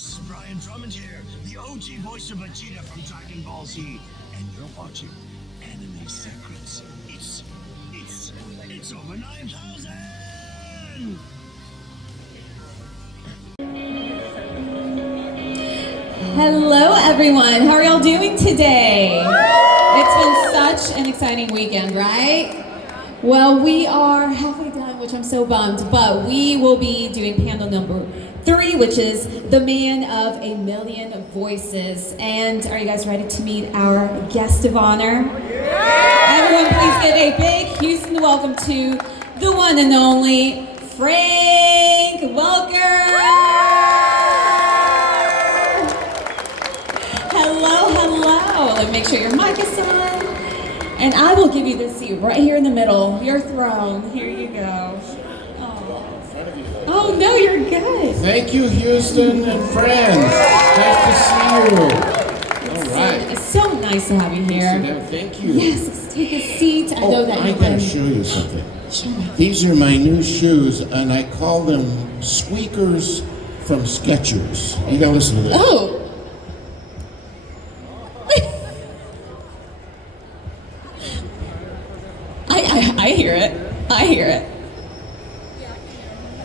This is Brian Drummond here, the OG voice of Vegeta from Dragon Ball Z, and you're watching Anime Secrets. It's over 9,000! Hello everyone, how are y'all doing today? It's been such an exciting weekend, right? Well, we are halfway done, which I'm so bummed, but we will be doing panel number 3, which is the man of a million voices. And are you guys ready to meet our guest of honor? Everyone please give a big Houston welcome to the one and only Frank Welker. Hello. Let me make sure your mic is on. And I will give you the seat right here in the middle, your throne. Here you go. Oh no, you're good. Thank you, Houston and friends. Nice to see you. All right. It's so nice to have you here. Thank you. Yes, let's take a seat. I know that I gotta show you something. Sure. These are my new shoes, and I call them squeakers from Skechers. You gotta listen to this. Oh. I hear it. I hear it.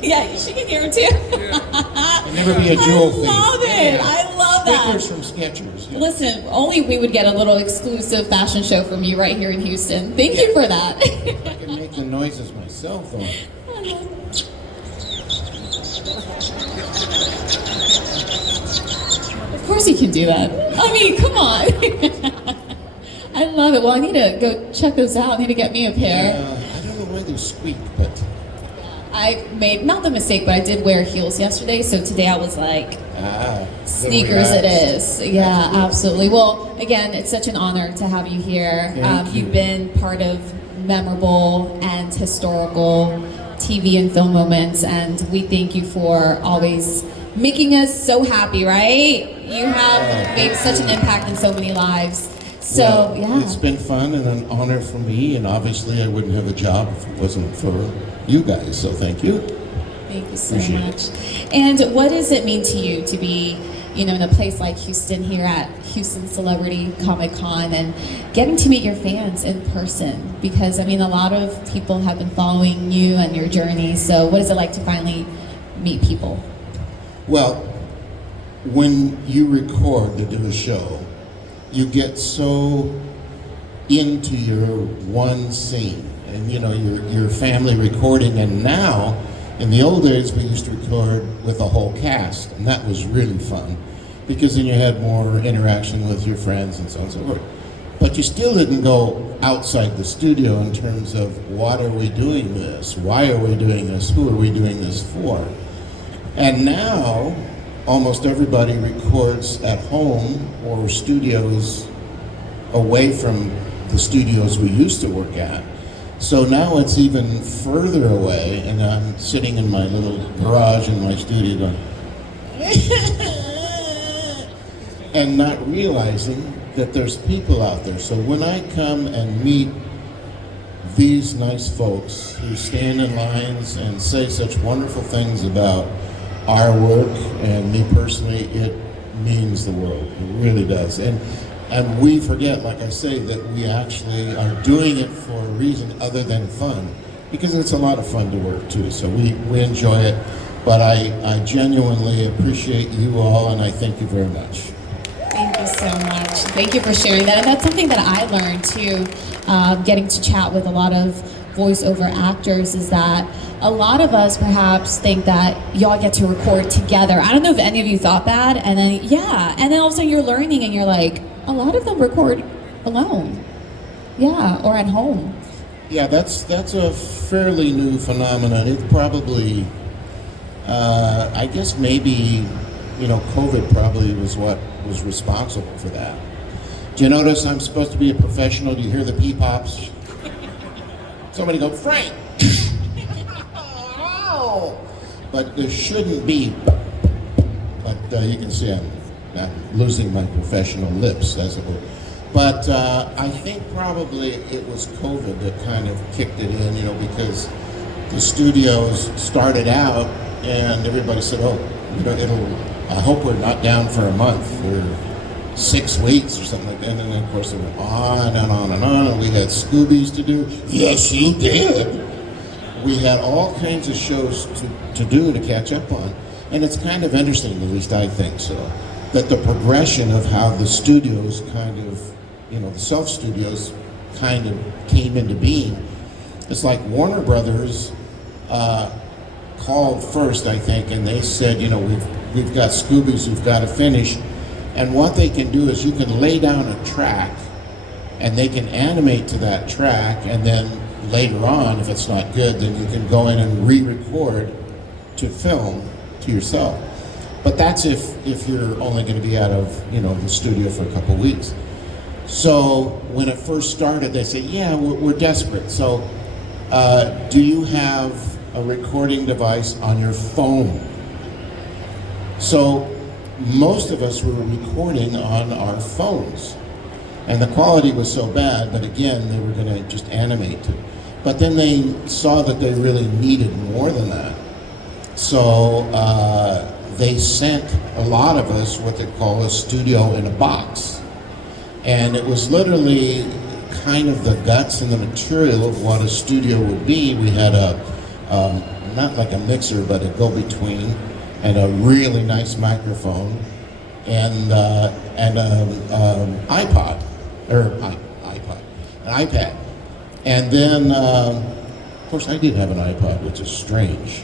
Yeah, she can hear it too. It'll never be a jewel thing. I love it. Yeah. I love that. Squeakers from Skechers. Yeah. Listen, only we would get a little exclusive fashion show from you right here in Houston. Thank you for that. I can make the noises myself, though. Of course you can do that. I mean, come on. I love it. Well, I need to go check those out. I need to get me a pair. I don't know why they squeak, but... I made, not the mistake, but I did wear heels yesterday, so today I was like, sneakers it is. Yeah, absolutely. Well, again, it's such an honor to have you here. You've been part of memorable and historical TV and film moments, and we thank you for always making us so happy, right? You have made such an impact in so many lives. So, well, yeah. It's been fun and an honor for me, and obviously I wouldn't have a job if it wasn't for you guys, so thank you. Thank you so Appreciate much. And what does it mean to you to be, in a place like Houston here at Houston Celebrity Comic Con and getting to meet your fans in person? Because, a lot of people have been following you and your journey, so what is it like to finally meet people? Well, when you record to do a show, you get so into your one scene and your family recording, and now in the old days we used to record with a whole cast, and that was really fun because then you had more interaction with your friends and so on and so forth. But you still didn't go outside the studio in terms of what are we doing this, why are we doing this, who are we doing this for? And now almost everybody records at home or studios away from the studios we used to work at. So now it's even further away, and I'm sitting in my little garage in my studio going, and not realizing that there's people out there. So when I come and meet these nice folks who stand in lines and say such wonderful things about our work and me personally, it means the world. It really does. And we forget, like I say, that we actually are doing it for a reason other than fun, because it's a lot of fun to work too. So we enjoy it, but I genuinely appreciate you all, and I thank you very much. Thank you so much. Thank you for sharing that. And that's something that I learned too, getting to chat with a lot of voiceover actors, is that a lot of us perhaps think that y'all get to record together. I don't know if any of you thought that, and then all of a sudden you're learning and you're like, a lot of them record alone. Yeah, or at home. Yeah, that's a fairly new phenomenon. It probably, I guess maybe, COVID probably was what was responsible for that. Do you notice I'm supposed to be a professional? Do you hear the pee-pops? Somebody go, Frank! But there shouldn't be. But you can see I'm not losing my professional lips, as it were. But I think probably it was COVID that kind of kicked it in, because the studios started out and everybody said, oh, I hope we're not down for a month or 6 weeks or something like that. And then, of course, it went on and on and on. And we had Scoobies to do. Yes, you did. We had all kinds of shows to do to catch up on. And it's kind of interesting, at least I think so, that the progression of how the studios kind of, the self-studios kind of came into being. It's like Warner Brothers called first, I think, and they said, we've got Scoobies who've got to finish. And what they can do is you can lay down a track and they can animate to that track, and then later on, if it's not good, then you can go in and re-record to film to yourself. But that's if you're only going to be out of the studio for a couple weeks. So when it first started, they said, yeah, we're desperate. So do you have a recording device on your phone? So most of us were recording on our phones. And the quality was so bad that, again, they were going to just animate it. But then they saw that they really needed more than that. So they sent a lot of us what they call a studio in a box. And it was literally kind of the guts and the material of what a studio would be. We had not like a mixer, but a go-between, and a really nice microphone, and an iPod, an iPad. And then, of course, I did have an iPod, which is strange.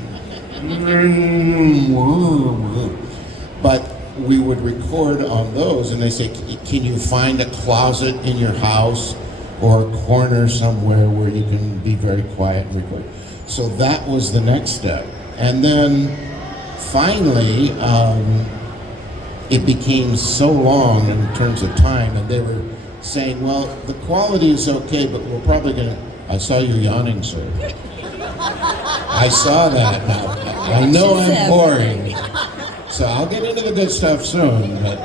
But we would record on those, and they say, can you find a closet in your house or a corner somewhere where you can be very quiet and record? So that was the next step. And then finally, it became so long in terms of time, and they were saying, well, the quality is okay, but we're probably gonna, I saw you yawning, sir. I saw that. Now, I know I'm boring, so I'll get into the good stuff soon, but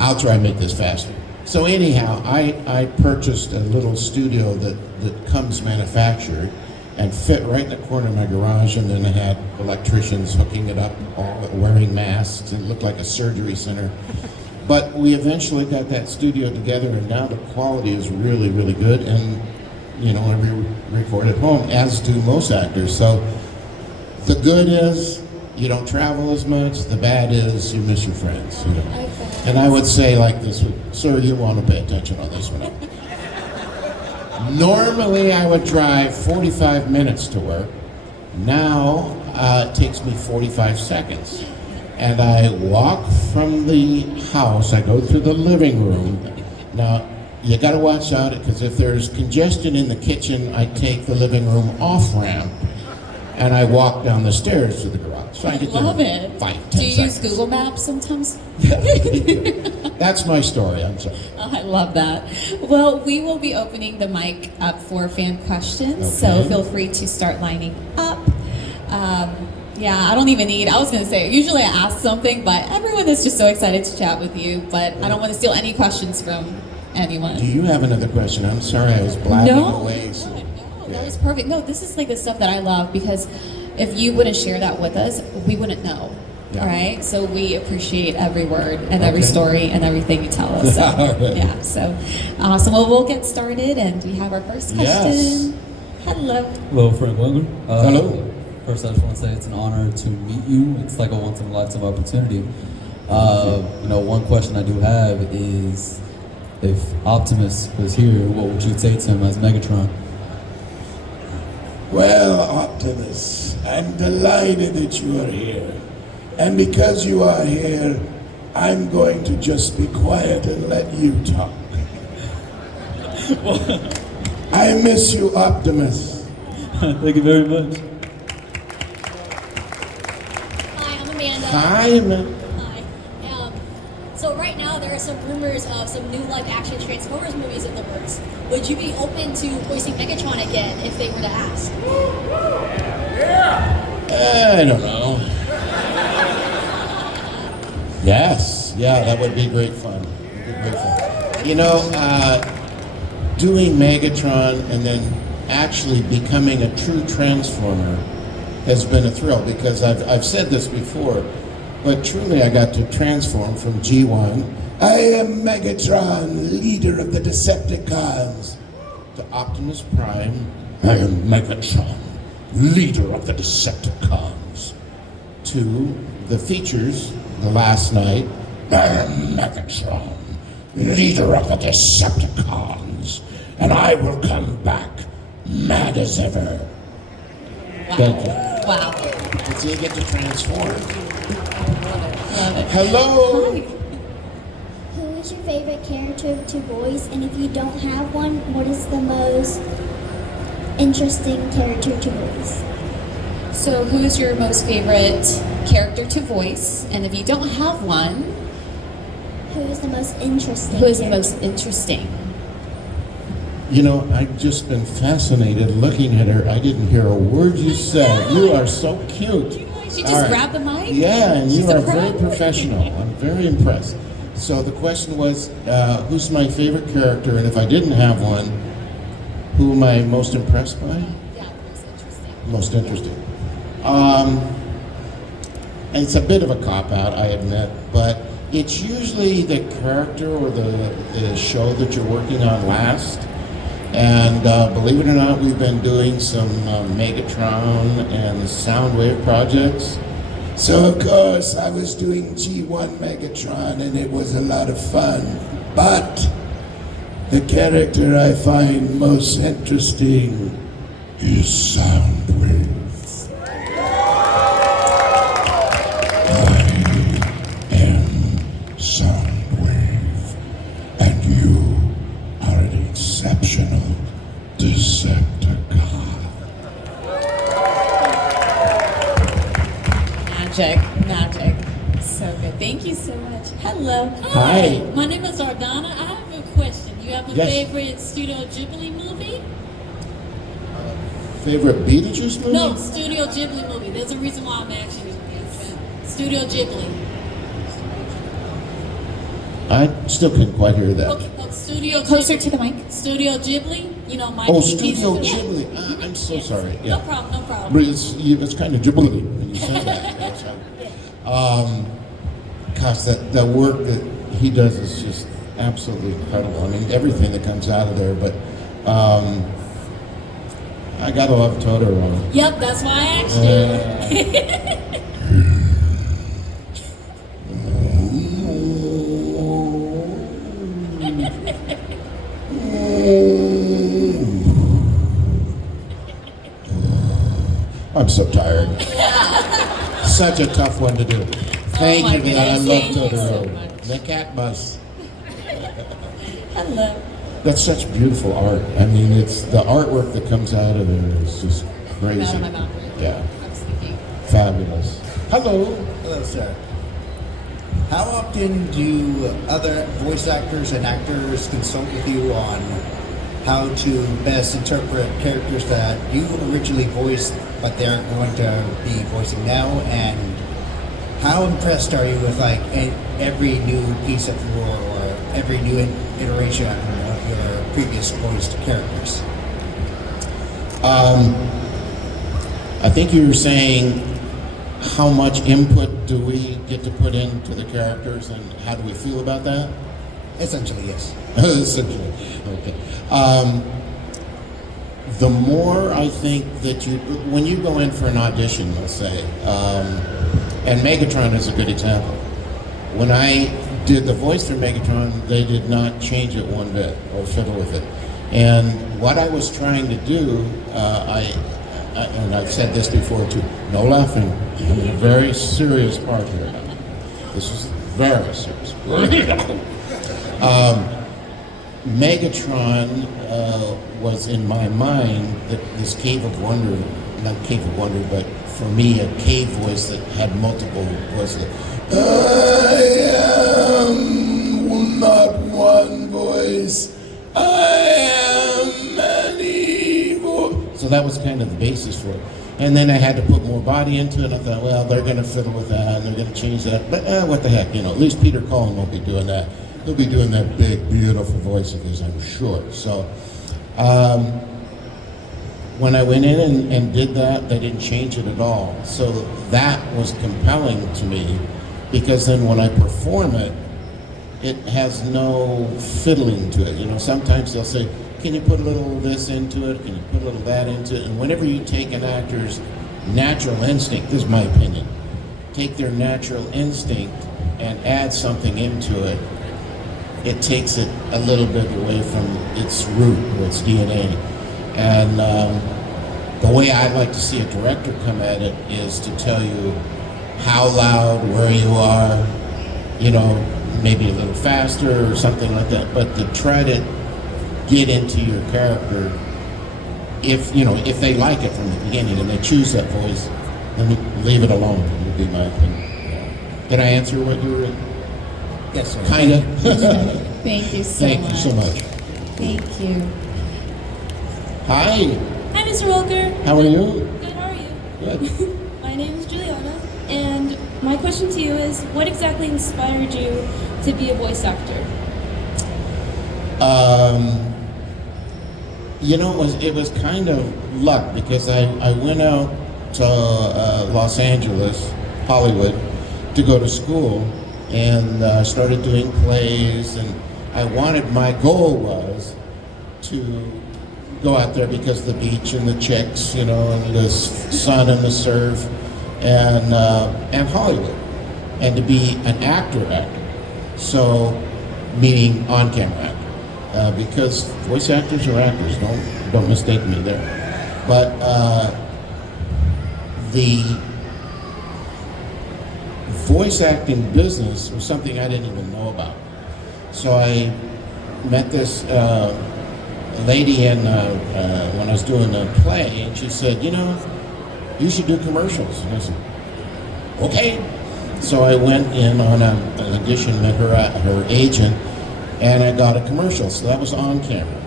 I'll try and make this faster. So anyhow, I purchased a little studio that comes manufactured and fit right in the corner of my garage, and then I had electricians hooking it up, all wearing masks. It looked like a surgery center. But we eventually got that studio together, and now the quality is really, really good. And I record at home, as do most actors. So the good is you don't travel as much. The bad is you miss your friends. And I would say like this, sir, you want to pay attention on this one. Normally I would drive 45 minutes to work. Now it takes me 45 seconds. And I walk from the house, I go through the living room. Now, you gotta watch out, because if there's congestion in the kitchen, I take the living room off-ramp and I walk down the stairs to the garage. So I get love there it. 5-10 Do you seconds. use Google Maps sometimes? That's my story, I'm sorry. Oh, I love that. Well, we will be opening the mic up for fan questions, so Okay. feel free to start lining up. I don't even need, I was going to say, usually I ask something, but everyone is just so excited to chat with you, but I don't want to steal any questions from anyone. Do you have another question? I'm sorry, I was blabbing away. So. No, that was perfect. No, this is like the stuff that I love, because if you wouldn't share that with us, we wouldn't know. Yeah. All right, so we appreciate every word and every Okay. story and everything you tell us. So, All right. yeah, so awesome. Well, we'll get started, and we have our first question. Yes. Hello. Hello, Frank Welker. Hello. First, I just want to say it's an honor to meet you. It's like a once-in-a-lifetime opportunity. One question I do have is, if Optimus was here, what would you say to him as Megatron? Well, Optimus, I'm delighted that you are here. And because you are here, I'm going to just be quiet and let you talk. I miss you, Optimus. Thank you very much. Hi, I'm Amanda. Hi, man. Hi. So right now there are some rumors of some new live-action Transformers movies in the works. Would you be open to voicing Megatron again if they were to ask? I don't know. Yes, yeah, that would be great fun. Doing Megatron and then actually becoming a true Transformer has been a thrill, because I've said this before. but truly I got to transform from G1 I am Megatron, leader of the Decepticons. to Optimus Prime. I am Megatron, leader of the Decepticons. To the features, the last night. I am Megatron, leader of the Decepticons, and I will come back mad as ever. Thank you. Wow. So you get to transform. Love it. Hello. Hi. Who is your favorite character to voice? And if you don't have one, what is the most interesting character to voice? So, who is your most favorite character to voice? And if you don't have one, Who is the most interesting? who is the character? most interesting? You know, I've just been fascinated looking at her. I didn't hear a word you said. You are so cute. She All just right. grabbed the mic? Yeah, and you She's a are pro. very professional. I'm very impressed. So the question was, who's my favorite character? And if I didn't have one, who am I most impressed by? Yeah, most interesting. Most interesting. And it's a bit of a cop-out, I admit, but it's usually the character or the show that you're working on last. And believe it or not, we've been doing some Megatron and Soundwave projects. So of course I was doing G1 Megatron and it was a lot of fun. But the character I find most interesting is Soundwave. I am Soundwave, and you are an exceptional Decepticon. Magic. So good. Thank you so much. Hello. Hi. My name is Ardana. I have a question. You have a Yes. favorite Studio Ghibli movie? Favorite Beetlejuice movie? No, Studio Ghibli movie. There's a reason why I'm asking you. Studio Ghibli. I still couldn't quite hear that. Okay, Studio Closer Ghibli. to the mic. Studio Ghibli. You know, Mikey. Oh, Studio Yeah. Ghibli. I'm so Yes. sorry. Yeah. No problem. No problem. But it's kind of Ghibli when you said that. That's gosh, that work that he does is just absolutely incredible. I mean, everything that comes out of there. But I gotta love Totoro. Yep, that's why I asked you. I'm so tired. Such a tough one to do. Thank my you for that. I goodness, love thank you so Totoro. much. The cat bus. Hello. That's such beautiful art. I mean, it's the artwork that comes out of there is just crazy. Out of my mouth. Yeah, I was thinking. fabulous. Hello. Hello, sir. How often do other voice actors and actors consult with you on how to best interpret characters that you originally voiced but they're going to be voicing now? And how impressed are you with like every new piece of lore or every new iteration of your previous voiced characters? I think you were saying how much input do we get to put into the characters and how do we feel about that? Essentially, yes. Essentially, okay. The more I think that when you go in for an audition, let's say, and Megatron is a good example. When I did the voice for Megatron, they did not change it one bit or fiddle with it. And what I was trying to do, and I've said this before too, no laughing. I'm in a very serious part here. This is very serious. Megatron was in my mind this cave of wonder, not cave of wonder, but for me a cave voice that had multiple voices. I am not one voice. I am many voices. So that was kind of the basis for it. And then I had to put more body into it. I thought, well, they're going to fiddle with that and they're going to change that. But what the heck, at least Peter Cullen won't be doing that. He'll be doing that big, beautiful voice of his, I'm sure. So when I went in and did that, they didn't change it at all. So that was compelling to me because then when I perform it, it has no fiddling to it. You know, sometimes they'll say, can you put a little of this into it? Can you put a little of that into it? And whenever you take an actor's natural instinct, this is my opinion, take their natural instinct and add something into it, it takes it a little bit away from its root or its DNA. And the way I like to see a director come at it is to tell you how loud, where you are, you know, maybe a little faster or something like that, but to try to get into your character. If you know, if they like it from the beginning and they choose that voice, then leave it alone, would be my opinion. Did I answer what you were? Yes, sir. Kind of. Thank you so Thank much. you so much. Thank you. Hi, Hi, Mr. Welker. how are you? Good, how are you? Good. My name is Juliana, and my question to you is, what exactly inspired you to be a voice actor? You know, it was kind of luck because I went out to Los Angeles, Hollywood, to go to school and started doing plays, and my goal was to go out there because the beach and the chicks, you know, and the sun and the surf, and Hollywood, and to be an actor. So, meaning on-camera actor. Because voice actors are actors, don't mistake me there. But the voice acting business was something I didn't even know about. So I met this lady when I was doing a play, and she said, you know, you should do commercials. And I said, okay. So I went in on an audition, met her agent, and I got a commercial. So that was on camera.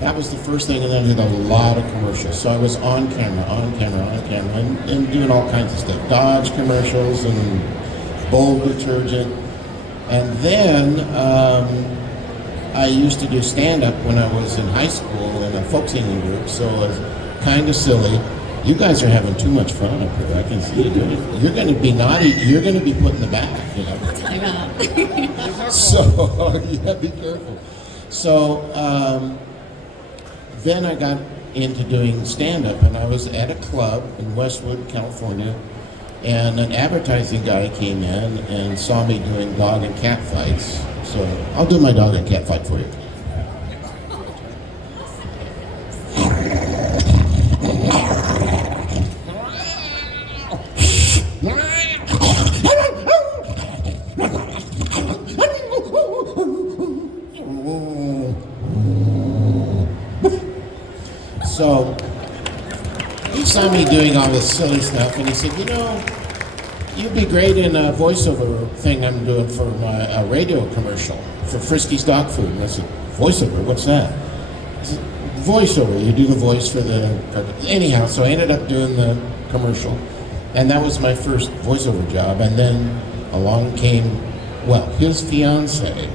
That was the first thing, and then I did a lot of commercials. So I was on camera, and doing all kinds of stuff. Dodge commercials and Bold detergent. And then I used to do stand-up when I was in high school in a folk singing group, so it was kind of silly. You guys are having too much fun up here. I can see you doing it. You're going to be naughty. You're going to be put in the back, you know. Time out. So, yeah, be careful. So, then I got into doing stand-up, and I was at a club in Westwood, California, and an advertising guy came in and saw me doing dog and cat fights. So, I'll do my dog and cat fight for you. So he saw me doing all this silly stuff, and he said, you know, you'd be great in a voiceover thing I'm doing for my radio commercial for Frisky's dog food. And I said, voiceover, what's that? He said, voiceover, you do the voice for the... Anyhow, so I ended up doing the commercial, and that was my first voiceover job. And then along came, well, his fiance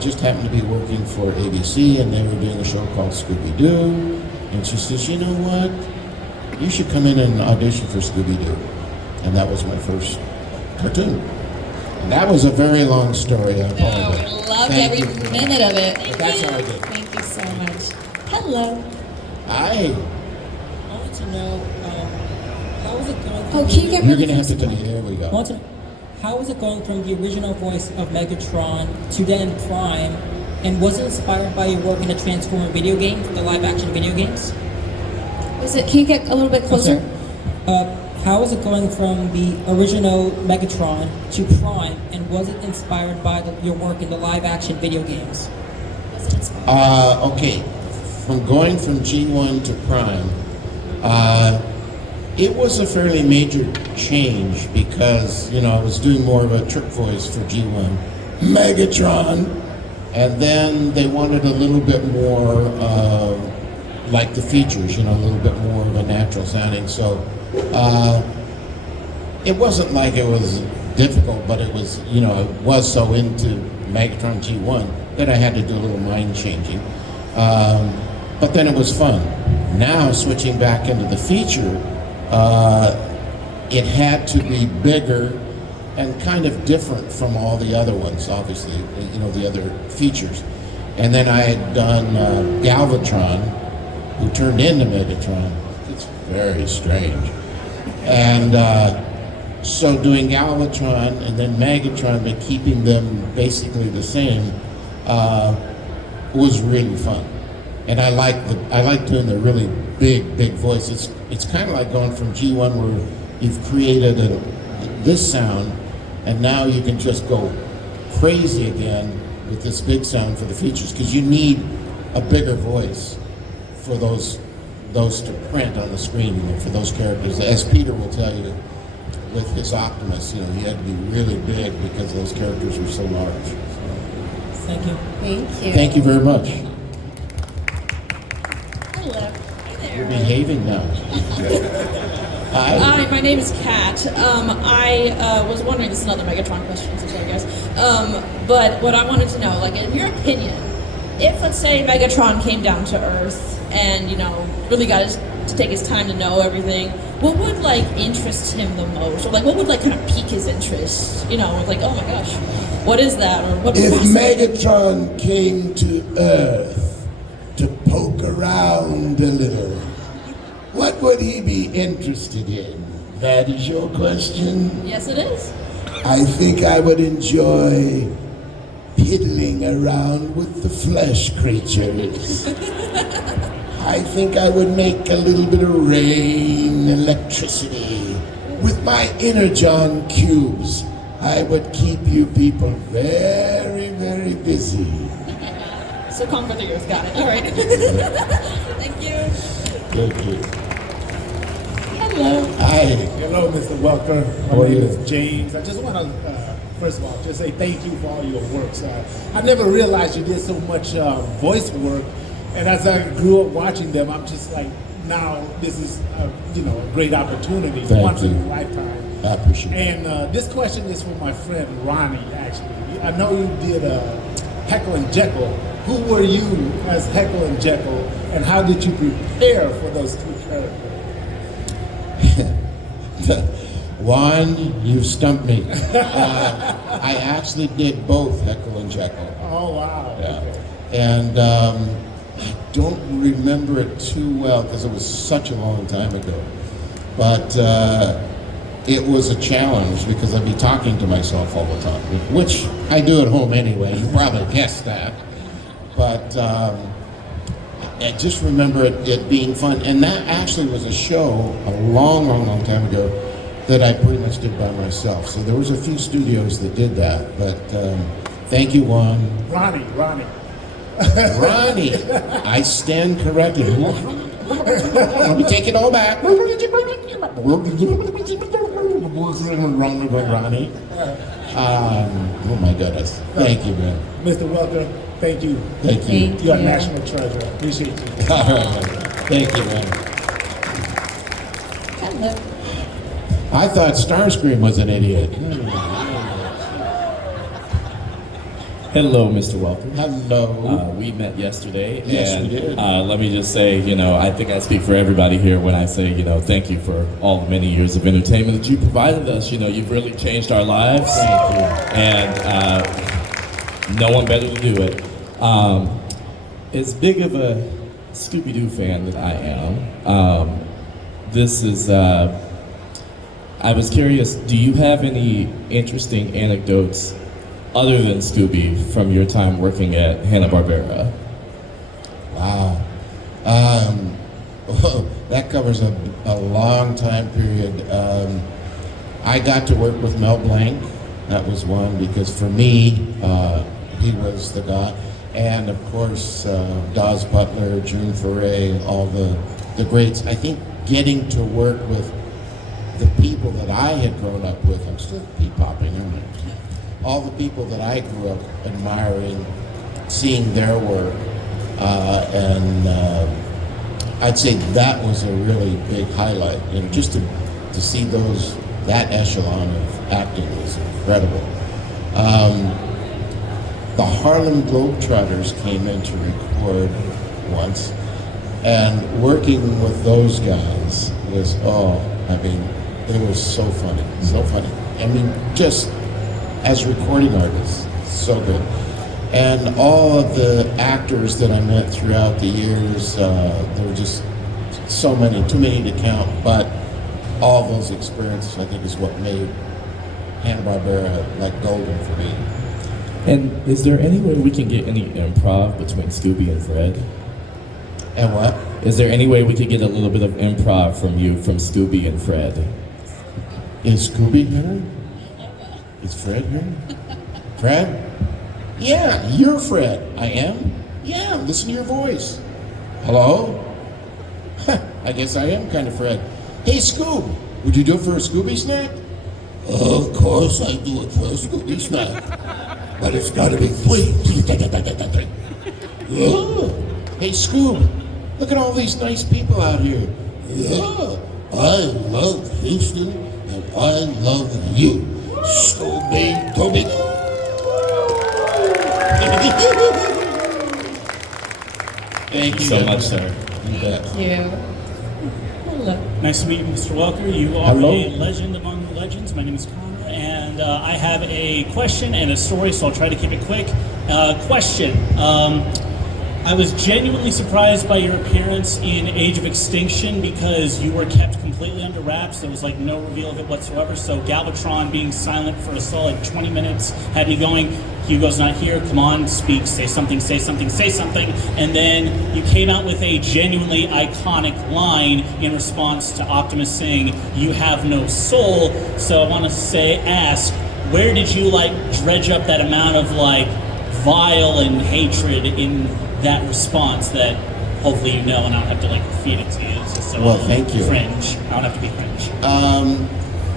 just happened to be working for ABC, and they were doing a show called Scooby-Doo. And she says, you know what? You should come in and audition for Scooby-Doo. And that was my first cartoon. And that was a very long story. I apologize. No, loved Thank every you for that. minute of it. That's how I did. Thank you so much. Hello. Hi. I want to know how is it going? Oh, can you get You're really going to have close? to tell me. There we I want go. to know, how is it going from the original voice of Megatron to then Prime, and was it inspired by your work in the Transformer video game, the live-action video games? Can you get a little bit closer? How is it going from the original Megatron to Prime, and was it inspired by your work in the live-action video games? Okay. From going from G1 to Prime, it was a fairly major change because, you know, I was doing more of a trick voice for G1. Megatron. And then they wanted a little bit more like the features, you know, a little bit more of a natural sounding. So it wasn't like it was difficult, but it was, you know, I was so into Megatron G1 that I had to do a little mind changing. But then it was fun. Now switching back into the feature, it had to be bigger and kind of different from all the other ones, obviously, you know, the other features. And then I had done Galvatron, who turned into Megatron. It's very strange. And so doing Galvatron and then Megatron, but keeping them basically the same, was really fun. And I like doing the really big voice. It's kind of like going from G1 where you've created this sound, and now you can just go crazy again with this big sound for the features, because you need a bigger voice for those to print on the screen, you know, for those characters. As Peter will tell you, with his Optimus, you know, he had to be really big because those characters were so large. Thank you. Thank you. Thank you very much. Hello. Hey there. You're behaving now. Hi. Hi, my name is Kat. I was wondering, this is another Megatron question, so sorry guys. But what I wanted to know, like in your opinion, if let's say Megatron came down to Earth and, you know, really got to take his time to know everything, what would like interest him the most? Or like what would like kind of pique his interest? You know, like, oh my gosh, what is that? Or what If fascinates- Megatron came to Earth to poke around a little, what would he be interested in? That is your question? Yes, it is. I think I would enjoy piddling around with the flesh creatures. I think I would make a little bit of rain, electricity. With my Energon cubes, I would keep you people very, very busy. So conquer the Earth, got it. All right. Thank you. Thank you. Hello. Hi. Hello, Mr. Welker. How My are name you? is James. I just want to, first of all, just say thank you for all your works. I never realized you did so much voice work, and as I grew up watching them, I'm just like, now this is, you know, a great opportunity, Thank once in you. a lifetime. I appreciate it. And this question is for my friend Ronnie, actually. I know you did Heckle and Jekyll. Who were you as Heckle and Jekyll, and how did you prepare for those two characters? One, you stumped me. I actually did both Heckle and Jekyll. Oh, wow. Yeah. Okay. And I don't remember it too well because it was such a long time ago. But it was a challenge because I'd be talking to myself all the time, which I do at home anyway. You probably guessed that. But I just remember it being fun. And that actually was a show a long time ago that I pretty much did by myself. So there was a few studios that did that. But thank you, Juan. Ronnie. Ronnie, I stand corrected. Let me take it all back. Ronnie. Oh my goodness. Thank you, man. Mr. Welker, thank you. Thank you. Thank You're a you. national treasure. Appreciate you. All right, man. Thank you, man. Hello. I thought Starscream was an idiot. Hello, Mr. Welker. Hello. We met yesterday. Yes, and, we did. Let me just say, you know, I think I speak for everybody here when I say, you know, thank you for all the many years of entertainment that you provided us. You know, you've really changed our lives. Thank you. And no one better to do it. As big of a Scooby-Doo fan that I am, this is, I was curious, do you have any interesting anecdotes other than Scooby from your time working at Hanna-Barbera? Wow. That covers a long time period. I got to work with Mel Blanc. That was one, because for me, he was the guy. And of course, Dawes Butler, June Foray, all the greats. I think getting to work with the people that I had grown up with, I'm still peep-popping, aren't I? All the people that I grew up admiring, seeing their work, and I'd say that was a really big highlight. You know, just to see that echelon of acting was incredible. The Harlem Globetrotters came in to record once, and working with those guys was, I mean, it was so funny, so funny. I mean, just as recording artists, so good. And all of the actors that I met throughout the years, there were just so many, too many to count, but all those experiences, I think, is what made Hanna-Barbera like golden for me. And is there any way we can get any improv between Scooby and Fred? And what? Is there any way we could get a little bit of improv from you, from Scooby and Fred? Is Scooby here? Is Fred here? Fred? Yeah, you're Fred. I am? Yeah, listen to your voice. Hello? I guess I am kind of Fred. Hey, Scoob, would you do it for a Scooby snack? Of course I do it for a Scooby snack. But it's gotta be free. Yeah. Hey, Scoob, look at all these nice people out here. Yeah, I love Houston, and I love you. Scooby-Doo. Thank you so much, sir. You bet. Thank you. Hello. Nice to meet you, Mr. Welker. You are Hello. a legend among legends. My name is Connor, and I have a question and a story, so I'll try to keep it quick. Question. I was genuinely surprised by your appearance in Age of Extinction because you were kept completely under wraps. There was like no reveal of it whatsoever. So Galvatron being silent for a solid 20 minutes had me going, Hugo's not here, come on, speak, say something, say something, say something. And then you came out with a genuinely iconic line in response to Optimus saying, you have no soul. So I want to ask, where did you like dredge up that amount of like vile and hatred in that response that hopefully you know and I don't have to like feed it to you? So Well, thank you. Cringe. I don't have to be cringe.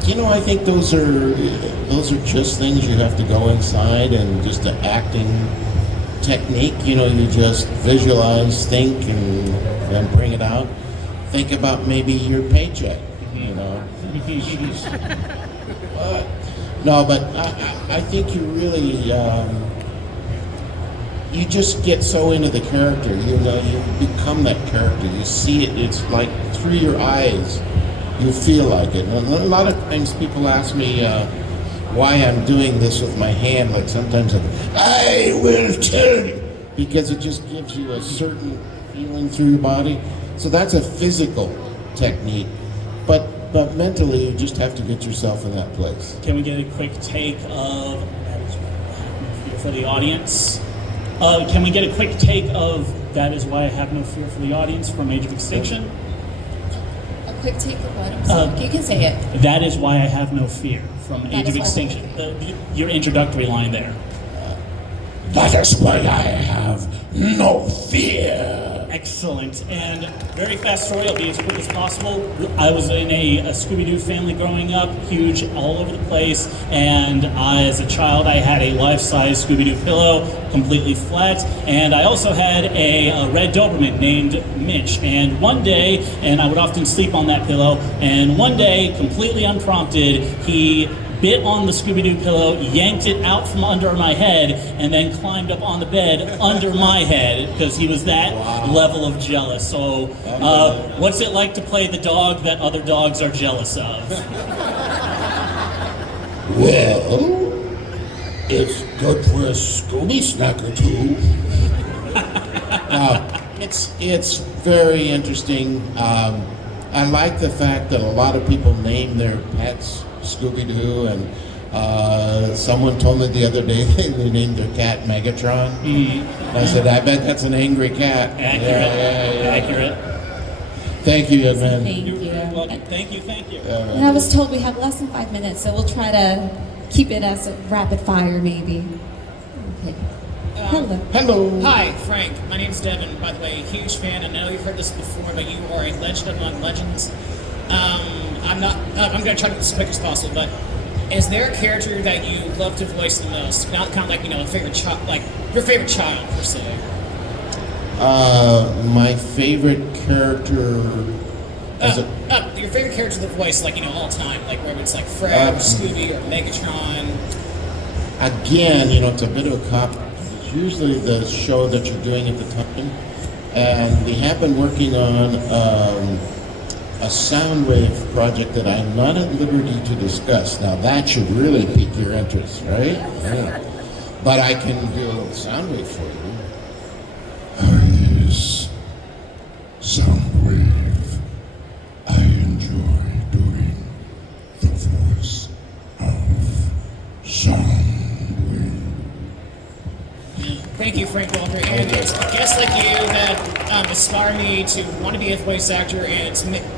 You know, I think those are just things you have to go inside and just an acting technique. You know, you just visualize, think, and bring it out. Think about maybe your paycheck. You know. No, but I think you really. You just get so into the character, you know, you become that character. You see it, it's like through your eyes, you feel like it. And a lot of times people ask me why I'm doing this with my hand, like sometimes I will tell you, because it just gives you a certain feeling through your body. So that's a physical technique, but mentally you just have to get yourself in that place. Can we get a quick take of, for the audience? Can we get a quick take of That Is Why I Have No Fear for the audience from Age of Extinction? A quick take of what? I'm sorry. You can say it. That Is Why I Have No Fear from That Age is of why- Extinction. Your introductory line there. That is why I have no fear. Excellent. And very fast story, I'll be as quick as possible. I was in a Scooby-Doo family growing up, huge all over the place, and as a child I had a life-size Scooby-Doo pillow, completely flat, and I also had a red Doberman named Mitch, and one day, and I would often sleep on that pillow, and one day, completely unprompted, he bit on the Scooby-Doo pillow, yanked it out from under my head, and then climbed up on the bed under my head because he was that level of jealous. So, what's it like to play the dog that other dogs are jealous of? Well, it's good for a Scooby snack or two. It's very interesting. I like the fact that a lot of people name their pets Scooby-Doo, and someone told me the other day they named their cat Megatron. Mm-hmm. I said, I bet that's an angry cat. Accurate. Accurate. Thank you, young man. Thank you. Welcome. Thank you. And I was told we have less than 5 minutes, so we'll try to keep it as a rapid fire, maybe. Okay. Hello. Hello. Hi, Frank. My name's Devin. By the way, huge fan. I know you've heard this before, but you are a legend among legends. I'm going to try to be as quick as possible, but is there a character that you love to voice the most? Not kind of like, a favorite child, like your favorite child, per se. My favorite character... your favorite character to voice, like, all time, like whether it's like Fred or Scooby or Megatron. Again, it's a bit of a cop. It's usually the show that you're doing at the time. And we have been working on a sound wave project that I'm not at liberty to discuss. Now that should really pique your interest, right? Yeah. But I can do a little sound wave for you. Oh yes, Soundwave. I enjoy doing the voice of Soundwave. Thank you, Frank Welker. And it's guests like you that inspire me to want to be a voice actor, and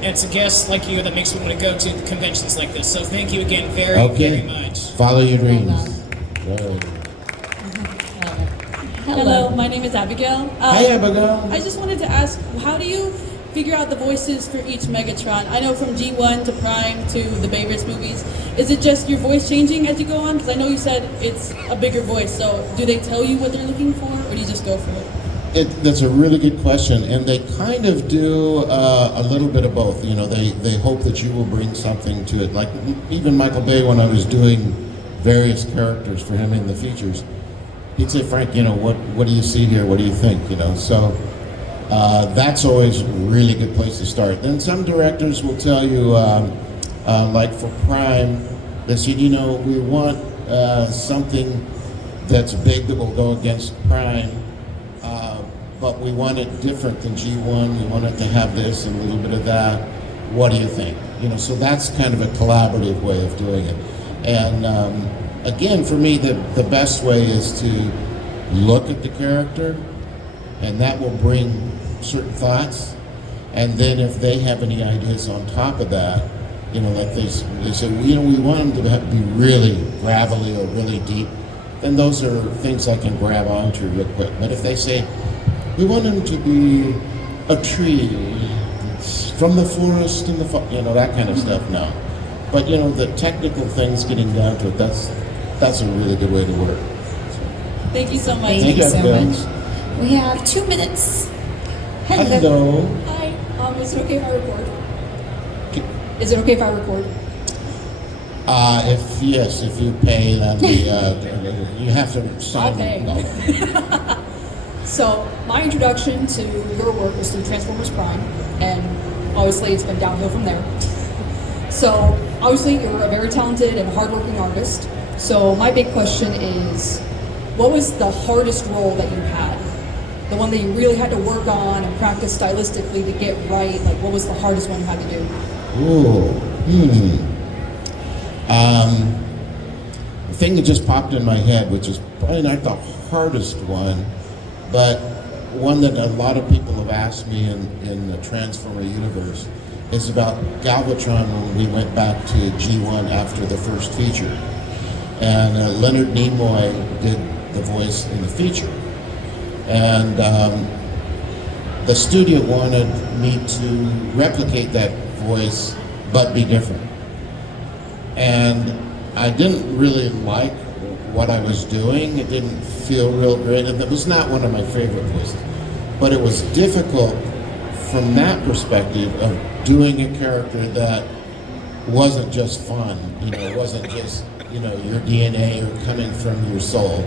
it's a guest like you that makes me want to go to conventions like this. So thank you again very much. Follow your dreams. Right. Hello, my name is Abigail. Hi, Abigail. I just wanted to ask, how do you figure out the voices for each Megatron? I know from G1 to Prime to the Bayverse movies. Is it just your voice changing as you go on? Because I know you said it's a bigger voice, so do they tell you what they're looking for, or do you just go for it? That's a really good question, and they kind of do a little bit of both. You know, they hope that you will bring something to it. Like even Michael Bay, when I was doing various characters for him in the features, he'd say, Frank, you know, what do you see here? What do you think? You know, so that's always a really good place to start. Then some directors will tell you, like for Prime, they said, you know, we want something that's big that will go against Prime, but we want it different than G1. We want it to have this and a little bit of that. What do you think? You know, so that's kind of a collaborative way of doing it. And again, for me, the best way is to look at the character, and that will bring certain thoughts. And then if they have any ideas on top of that, you know, like they say, well, you know, we want them to be really gravelly or really deep, then those are things I can grab onto real quick. But if they say, we want them to be a tree from the forest and you know, that kind of stuff, no. But you know, the technical things getting down to it, that's a really good way to work. Thank you so much. Thank you so Abigail. much. We have 2 minutes. Hello. Hi. Is it okay if I record? Is it okay if I record? If you pay, then you have to sign. Okay. So my introduction to your work was through Transformers Prime, and obviously it's been downhill from there. So obviously you're a very talented and hardworking artist. So my big question is, what was the hardest role that you had? The one that you really had to work on and practice stylistically to get right? Like, what was the hardest one you had to do? The thing that just popped in my head, which is probably not the hardest one, but one that a lot of people have asked me in the Transformer universe, is about Galvatron when we went back to G1 after the first feature. And Leonard Nimoy did the voice in the feature. And the studio wanted me to replicate that voice, but be different. And I didn't really like what I was doing. It didn't feel real great. It was not one of my favorite voices. But it was difficult from that perspective of doing a character that wasn't just fun. You know, it wasn't just, you know, your DNA or coming from your soul.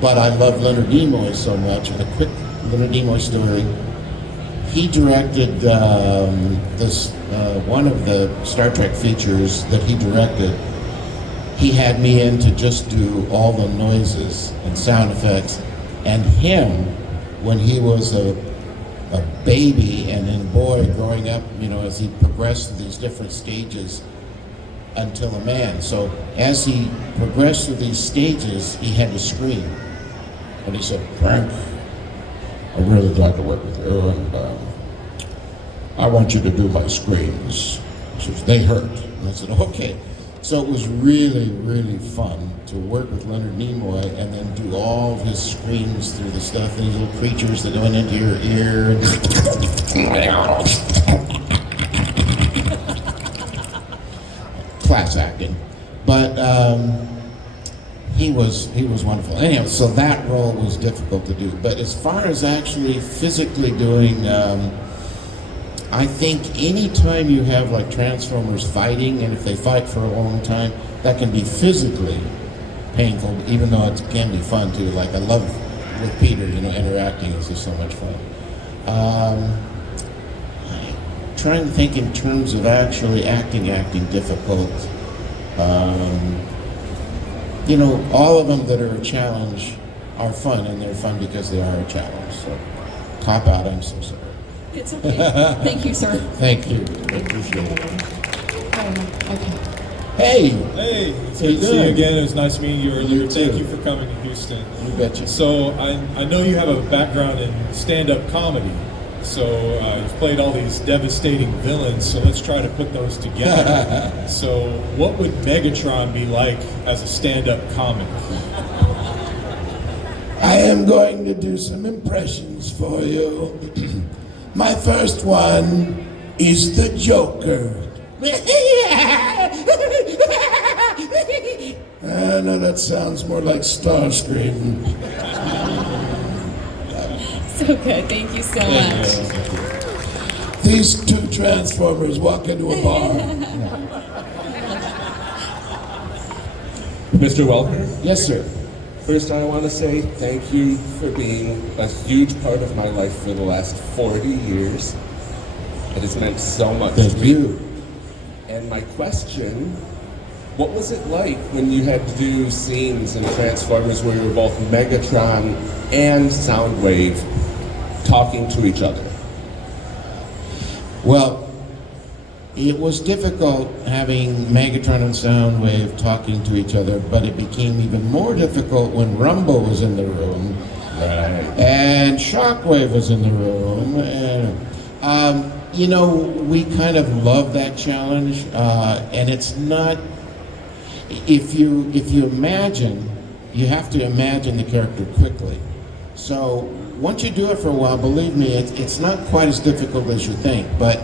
But I love Leonard Nimoy so much. And a quick Leonard Nimoy story. He directed this one of the Star Trek features that he directed. He had me in to just do all the noises and sound effects, and him, when he was a baby and a boy growing up, you know, as he progressed through these different stages until a man. So as he progressed through these stages, he had to scream. And he said, Frank, I really like to work with you, and I want you to do my screams. He says, they hurt. And I said, okay. So it was really, really fun to work with Leonard Nimoy and then do all of his screams through the stuff, and these little creatures that go into your ear. Class acting. But he was wonderful. Anyhow, so that role was difficult to do. But as far as actually physically doing, I think anytime you have like Transformers fighting, and if they fight for a long time, that can be physically painful, even though it can be fun too. Like I love with Peter, you know, interacting is just so much fun. trying to think in terms of actually acting difficult. You know, all of them that are a challenge are fun, and they're fun because they are a challenge. So, cop out, I'm so sorry. It's okay. Thank you, sir. Thank you. I appreciate it. Okay. Hey! Hey, it's How good you to see you doing? again. It was nice meeting you earlier. You Thank too. you for coming to Houston. You betcha. So I know you have a background in stand-up comedy. So you've played all these devastating villains. So let's try to put those together. So what would Megatron be like as a stand-up comic? I am going to do some impressions for you. My first one is the Joker. No, that sounds more like Starscream. So good. Thank you so much. These two Transformers walk into a bar. Mr. Welker? Yes, sir. First, I want to say thank you for being a huge part of my life for the last 40 years. It has meant so much to me. Thank you. And my question, what was it like when you had to do scenes in Transformers where you were both Megatron and Soundwave talking to each other? Well, it was difficult having Megatron and Soundwave talking to each other, but it became even more difficult when Rumble was in the room, and Shockwave was in the room, and you know, we kind of love that challenge, and it's not. If you imagine, you have to imagine the character quickly. So once you do it for a while, believe me, it's not quite as difficult as you think, but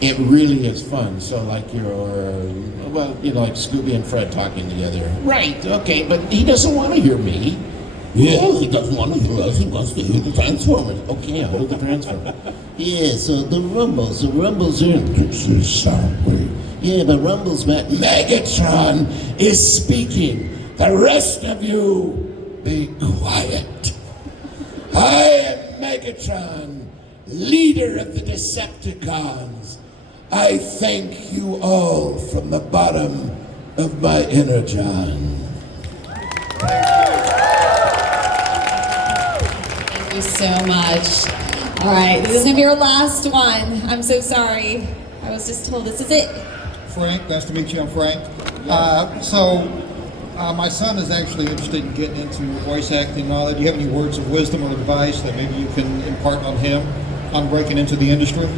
it really is fun. So like well, you know, like Scooby and Fred talking together. Right, okay, but he doesn't want to hear me. Yeah, he doesn't want to hear us, he wants to hear the Transformers. Okay, I'll hold the Transformers. Yeah, so the Rumbles are... This is Soundwave. Yeah, but Rumble's back. Megatron is speaking. The rest of you, be quiet. I am Megatron, leader of the Decepticons. I thank you all from the bottom of my inner John. Thank you so much. All right, this is going to be our last one. I'm so sorry. I was just told this is it. Frank, nice to meet you. I'm Frank. My son is actually interested in getting into voice acting and all that. Do you have any words of wisdom or advice that maybe you can impart on him on breaking into the industry?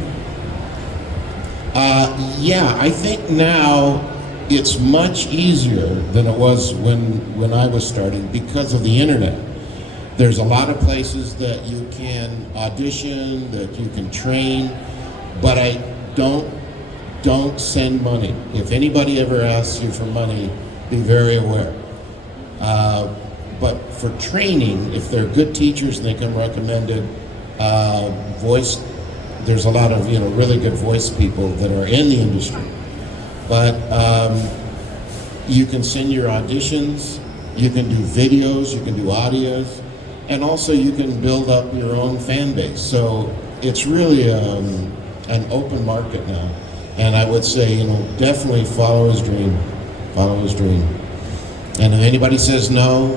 Yeah, I think now it's much easier than it was when I was starting because of the internet. There's a lot of places that you can audition, that you can train, but I don't send money. If anybody ever asks you for money, be very aware. But for training, if they're good teachers and they come recommended, voice, there's a lot of really good voice people that are in the industry. But you can send your auditions, you can do videos, you can do audios, and also you can build up your own fan base. So it's really an open market now. And I would say, definitely follow his dream. Follow his dream. And if anybody says no,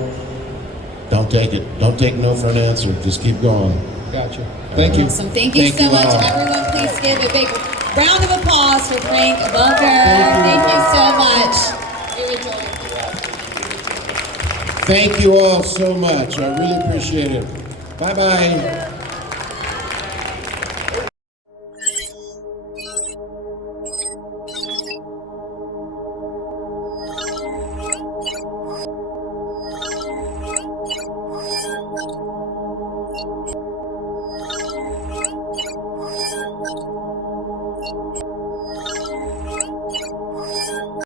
don't take it. Don't take no for an answer. Just keep going. Gotcha. Thank you. Awesome. Thank you so much, all. everyone. Please give a big round of applause for Frank Welker. Thank you so much. We enjoyed it. Thank you all so much. I really appreciate it. Bye-bye.